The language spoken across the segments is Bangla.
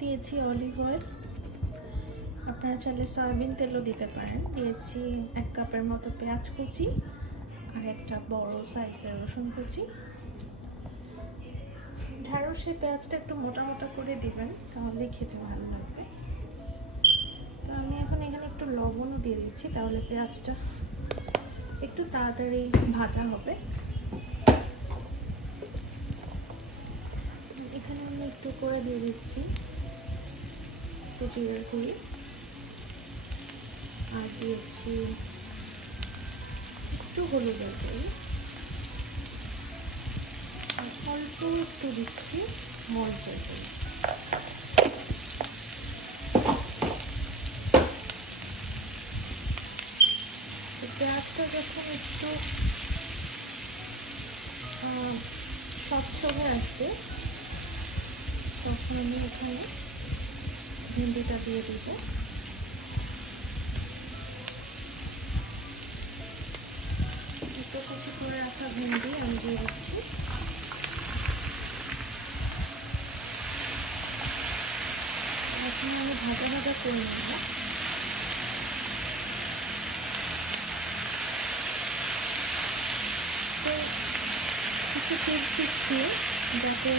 দিয়েছি অলিভ অয়েল আপনারা চাইলে সয়াবিন তেলও দিতে পারেন। দিয়েছি এক কাপের মতো পেঁয়াজ কুচি আর একটা বড় সাইজের রসুন কুচি। ঢ্যাঁড়সে পেঁয়াজটা একটু মোটা মোটা করে দিবেন তাহলে খেতে ভালো লাগবে। তো আমি এখন এখানে একটু লবণও দিয়ে দিচ্ছি, তাহলে পেঁয়াজটা একটু তাড়াতাড়ি ভাজা হবে। এখানে আমি একটু করে দিয়ে দিচ্ছি। জিরার গুঁড়ি আর দিয়েছি একটু হলুদের গুঁড়ি আর অল্প একটু দিচ্ছি মরিচের গুঁড়ি পেঁয়াজটা যখন একটু স্বচ্ছ হয়ে আসবে, তখন আমি এখানে ভিন্ডিটা দিয়ে দিব একটু কুচি করে রাখা ভিন্ডি আমি দিয়ে দিচ্ছি। এখন আমি ভাজা ভাজা করে নেব। কিছু টিপস দিচ্ছি যাতে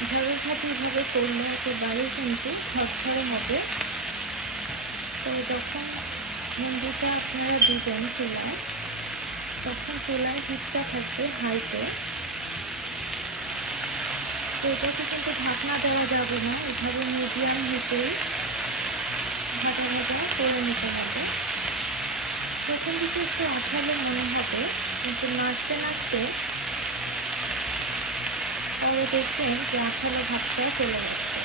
ঝাড়ের ভাবে করলে একেবারে কিন্তু ঝরঝরে হবে। তো যখন ভেন্ডিটা আপনারা দিবেন চুলায়, তখন চুলায় হিটটা থাকবে হাইতে তো এটাকে কিন্তু ঢাকনা দেওয়া যাবে না, এভাবে মিডিয়াম হিটেই ভাজা ভাজা করে নিতে হবে। প্রথম দিকে একটু আঠালো মনে হবে, কিন্তু নাড়তে পরে দেখবেন যে আঠালো ভাবটা চলে যাচ্ছে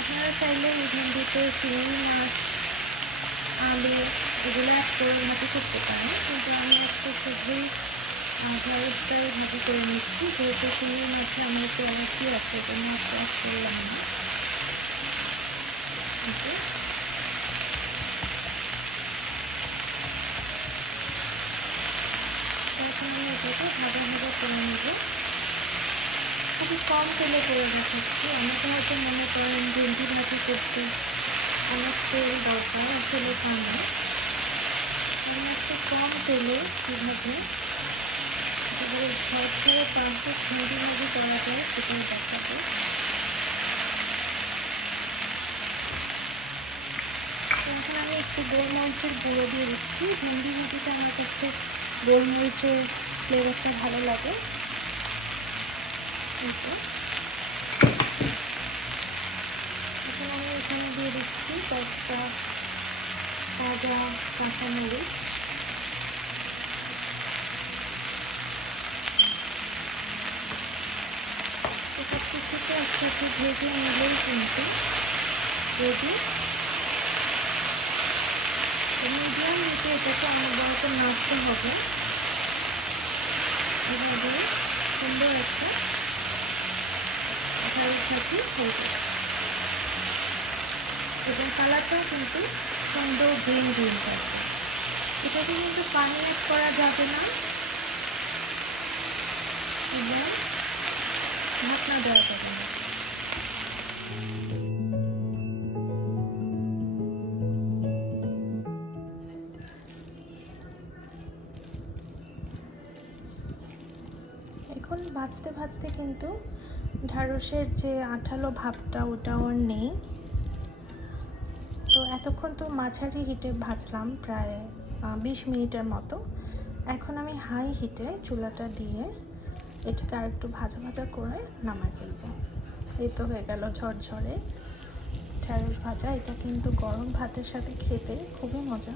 আপনারা চাইলে এই ভিন্ডিতে চিংড়ি মাছ, আলু এগুলো অ্যাড করে ভাজি করতে পারেন। কিন্তু আমি একটু শুধুই ঢেঁড়সটাই ভাজি করে নিচ্ছি। যেহেতু চিংড়ি মাছে আমার একটু অ্যালার্জি আছে জন্য একটু অ্যাড করলাম। না Okay. এখন আমি এটাকে ভাজা ভাজা করে নেব খুবই কম তেলে করে রেখেছি। অনেকে হয়তো মনে করেন ভেন্ডি ভাজি করতে অনেক তেল দরকার, আসলে তা না আমি একটু কম তেলে কীভাবে ঝরঝরে পারফেক্ট ভেন্ডি ভাজি করা যায়, সেটাই দেখাবো। এখন আমি একটু গোলমরিচের গুঁড়ো দিয়ে দিচ্ছি। ভেন্ডি ভাজিটা আমার কাছে গোলমরিচের ফ্লেভারটা ভালো লাগে। এখন আমি এখানে দিয়ে দিচ্ছি কয়েকটা তাজা কাঁচামরিচ কিছুটা একসাথে ভেজে নিলেই কিন্তু রেডি মিডিয়াম হিটে এটাকে অনবরত নাড়তে হবে এভাবে সুন্দর একটা ঝাল সাথে হয়ে এবং কালারটাও কিন্তু সুন্দর গ্রিন গ্রিন থাকবে এটাকে কিন্তু পানি অ্যাড করা যাবে না। এবং ঢাকনা দেওয়া যাবে না। ভাজতে ভাজতে কিন্তু ঢ্যাঁড়সের যে আঠালো ভাবটা, ওটা আর নেই। তো এতক্ষণ তো মাঝারি হিটে ভাজলাম প্রায় বিশ মিনিটের মতো। এখন আমি হাই হিটে চুলাটা দিয়ে এটাকে আর একটু ভাজা ভাজা করে নামাই ফেলব। এই তো হয়ে গেল ঝরঝরে। ঢ্যাঁড়স ভাজা, এটা কিন্তু গরম ভাতের সাথে খেতে খুবই মজা।